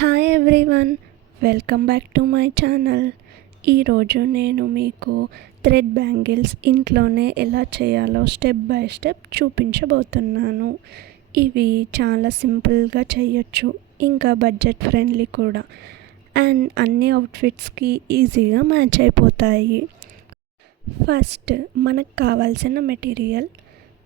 Hi everyone, welcome back to my channel. ఈరోజు నేను మీకు థ్రెడ్ బ్యాంగిల్స్ ఇంట్లోనే ఎలా చేయాలో స్టెప్ బై స్టెప్ చూపించబోతున్నాను. ఇవి చాలా సింపుల్గా చేయొచ్చు, ఇంకా బడ్జెట్ ఫ్రెండ్లీ కూడా, అండ్ అన్ని అవుట్ఫిట్స్కి ఈజీగా మ్యాచ్ అయిపోతాయి. ఫస్ట్ మనకు కావాల్సిన మెటీరియల్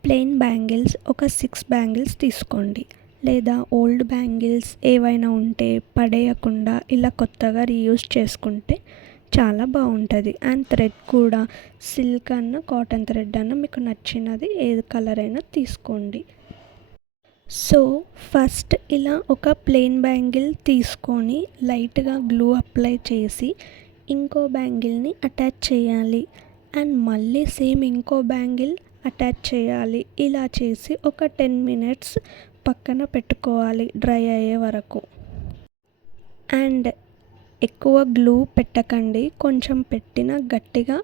ప్లెయిన్ బ్యాంగిల్స్ ఒక 6 బ్యాంగిల్స్ తీసుకోండి, లేదా ఓల్డ్ బ్యాంగిల్స్ ఏవైనా ఉంటే పడేయకుండా ఇలా కొత్తగా రీయూజ్ చేసుకుంటే చాలా బాగుంటుంది. అండ్ థ్రెడ్ కూడా సిల్క్ అన్న కాటన్ థ్రెడ్ అన్న మీకు నచ్చినది ఏది కలర్ అయినా తీసుకోండి. సో ఫస్ట్ ఇలా ఒక ప్లెయిన్ బ్యాంగిల్ తీసుకొని లైట్గా గ్లూ అప్లై చేసి ఇంకో బ్యాంగిల్ని అటాచ్ చేయాలి, అండ్ మళ్ళీ సేమ్ ఇంకో బ్యాంగిల్ అటాచ్ చేయాలి. ఇలా చేసి ఒక 10 minutes పక్కన పెట్టుకోవాలి డ్రై అయ్యే వరకు. అండ్ ఎక్కువ గ్లూ పెట్టకండి, కొంచెం పెట్టినా గట్టిగా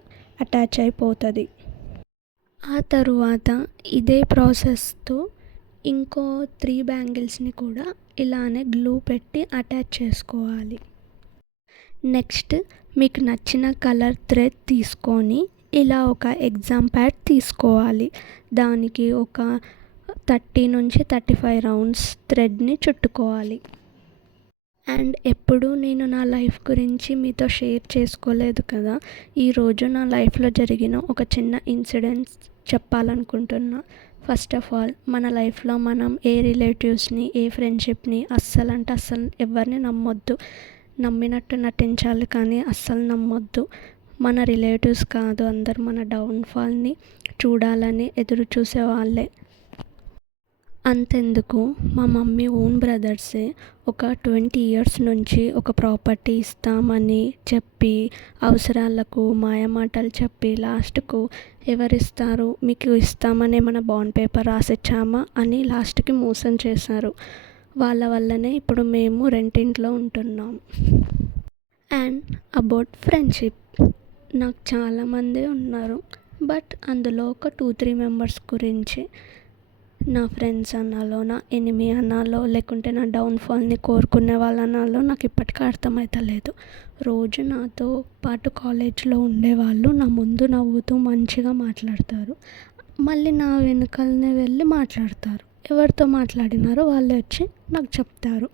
అటాచ్ అయిపోతుంది. ఆ తరువాత ఇదే ప్రాసెస్తో ఇంకో 3 బ్యాంగిల్స్ని కూడా ఇలానే గ్లూ పెట్టి అటాచ్ చేసుకోవాలి. నెక్స్ట్ మీకు నచ్చిన కలర్ థ్రెడ్ తీసుకొని ఇలా ఒక ఎగ్జామ్ ప్యాడ్ తీసుకోవాలి. దానికి ఒక 30 నుంచి 35 రౌండ్స్ థ్రెడ్ని చుట్టుకోవాలి. అండ్ ఎప్పుడు నేను నా లైఫ్ గురించి మీతో షేర్ చేసుకోలేదు కదా, ఈరోజు నా లైఫ్లో జరిగిన ఒక చిన్న ఇన్సిడెంట్స్ చెప్పాలనుకుంటున్నా. ఫస్ట్ ఆఫ్ ఆల్, మన లైఫ్లో మనం ఏ రిలేటివ్స్ని, ఏ ఫ్రెండ్షిప్ని అస్సలు ఎవరిని నమ్మొద్దు. నమ్మినట్టు నటించాలి కానీ అస్సలు నమ్మొద్దు. మన రిలేటివ్స్ కాదు, అందరు మన డౌన్ఫాల్ని చూడాలని ఎదురు చూసే వాళ్ళే. అంతెందుకు, మా మమ్మీ ఓన్ బ్రదర్సే ఒక 20 years నుంచి ఒక ప్రాపర్టీ ఇస్తామని చెప్పి అవసరాలకు మాయమాటలు చెప్పి లాస్ట్కు ఎవరిస్తారు, మీకు ఇస్తామని మన బాండ్ పేపర్ రాసిచ్చామా అని లాస్ట్కి మోసం చేశారు. వాళ్ళ వల్లనే ఇప్పుడు మేము రెంటింట్లో ఉంటున్నాం. అండ్ అబౌట్ ఫ్రెండ్షిప్, నాకు చాలామంది ఉన్నారు, బట్ అందులో ఒక 2-3 members గురించి నా ఫ్రెండ్స్ అనాలో, నా ఎనిమీ అనాలో, లేకుంటే నా డౌన్ఫాల్ని కోరుకునే వాళ్ళు అనాలో నాకు ఇప్పటికీ అర్థమవుతలేదు. రోజు నాతో పాటు కాలేజ్లో ఉండేవాళ్ళు నా ముందు నవ్వుతూ మంచిగా మాట్లాడతారు, మళ్ళీ నా వెనుకలనే వెళ్ళి మాట్లాడతారు. ఎవరితో మాట్లాడినారో వాళ్ళే వచ్చి నాకు చెప్తారు.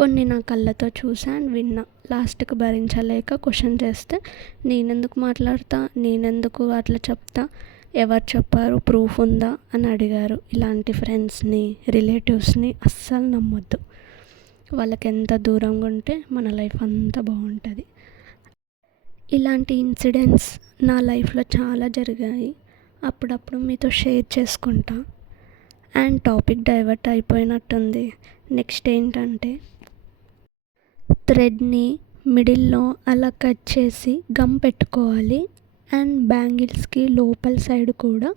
కొన్ని నా కళ్ళతో చూసాను, విన్నా. లాస్ట్కి భరించలేక క్వశ్చన్ చేస్తే నేనెందుకు మాట్లాడతా, నేనెందుకు అట్లా చెప్తా, ఎవరు చెప్పారు, ప్రూఫ్ ఉందా అని అడిగారు. ఇలాంటి ఫ్రెండ్స్ని, రిలేటివ్స్ని అస్సలు నమ్మొద్దు. వాళ్ళకి ఎంత దూరంగా ఉంటే మన లైఫ్ అంతా బాగుంటుంది. ఇలాంటి ఇన్సిడెంట్స్ నా లైఫ్లో చాలా జరిగాయి, అప్పుడప్పుడు మీతో షేర్ చేసుకుంటా. అండ్ టాపిక్ డైవర్ట్ అయిపోయినట్టుంది. నెక్స్ట్ ఏంటంటే, థ్రెడ్ని మిడిల్లో అలా కట్ చేసి గమ్ పెట్టుకోవాలి. అండ్ బ్యాంగిల్స్కి లోపల సైడ్ కూడా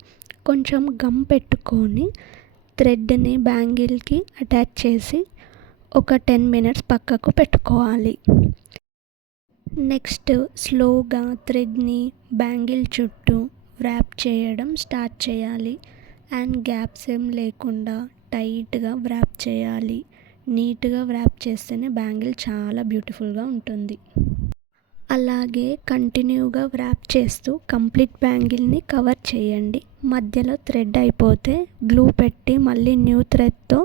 కొంచెం గమ్ పెట్టుకొని థ్రెడ్ని బ్యాంగిల్కి అటాచ్ చేసి ఒక 10 minutes పక్కకు పెట్టుకోవాలి. నెక్స్ట్ స్లోగా థ్రెడ్ని బ్యాంగిల్ చుట్టూ వ్రాప్ చేయడం స్టార్ట్ చేయాలి. అండ్ గ్యాప్స్ ఏం లేకుండా టైట్గా వ్రాప్ చేయాలి. నీట్గా వ్రాప్ చేస్తేనే బ్యాంగిల్ చాలా బ్యూటిఫుల్గా ఉంటుంది. అలాగే కంటిన్యూగా వ్రాప్ చేస్తూ కంప్లీట్ బ్యాంగిల్ని కవర్ చేయండి. మధ్యలో థ్రెడ్ అయిపోతే గ్లూ పెట్టి మళ్ళీ న్యూ థ్రెడ్తో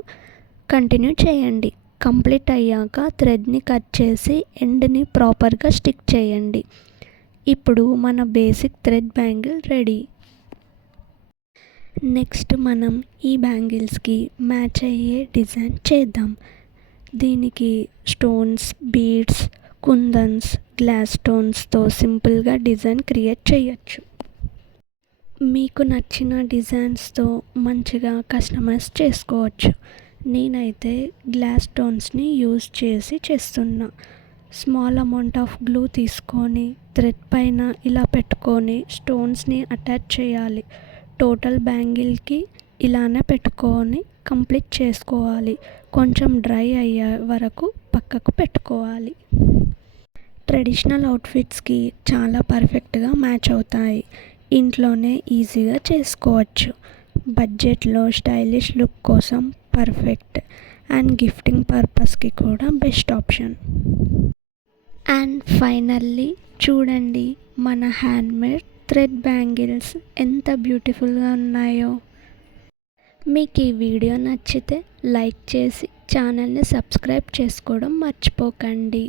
కంటిన్యూ చేయండి. కంప్లీట్ అయ్యాక థ్రెడ్ని కట్ చేసి ఎండ్ని ప్రాపర్గా స్టిక్ చేయండి. ఇప్పుడు మన basic thread bangle ready. Next మనం ఈ బ్యాంగిల్స్కి మ్యాచ్ అయ్యే డిజైన్ చేద్దాం. దీనికి స్టోన్స్, బీడ్స్, కుందన్స్, గ్లాస్ స్టోన్స్తో సింపుల్గా డిజైన్ క్రియేట్ చేయొచ్చు. మీకు నచ్చిన డిజైన్స్తో మంచిగా కస్టమైజ్ చేసుకోవచ్చు. నేనైతే గ్లాస్ స్టోన్స్ని యూజ్ చేసి చేస్తున్నా. స్మాల్ అమౌంట్ ఆఫ్ గ్లూ తీసుకొని థ్రెడ్ పైన ఇలా పెట్టుకొని స్టోన్స్ని అటాచ్ చేయాలి. టోటల్ బ్యాంగిల్కి ఇలానే పెట్టుకొని కంప్లీట్ చేసుకోవాలి. కొంచెం డ్రై అయ్యే వరకు పక్కకు పెట్టుకోవాలి. ట్రెడిషనల్ అవుట్ఫిట్స్కి చాలా పర్ఫెక్ట్గా మ్యాచ్ అవుతాయి. ఇంట్లోనే ఈజీగా చేసుకోవచ్చు. బడ్జెట్లో స్టైలిష్ లుక్ కోసం పర్ఫెక్ట్. అండ్ గిఫ్టింగ్ పర్పస్కి కూడా బెస్ట్ ఆప్షన్. అండ్ ఫైనల్లీ చూడండి, మన హ్యాండ్మేడ్ థ్రెడ్ బ్యాంగిల్స్ ఎంత బ్యూటిఫుల్గా ఉన్నాయో. మీకు ఈ వీడియో నచ్చితే లైక్ చేసి ఛానల్ని సబ్స్క్రైబ్ చేసుకోవడం మర్చిపోకండి.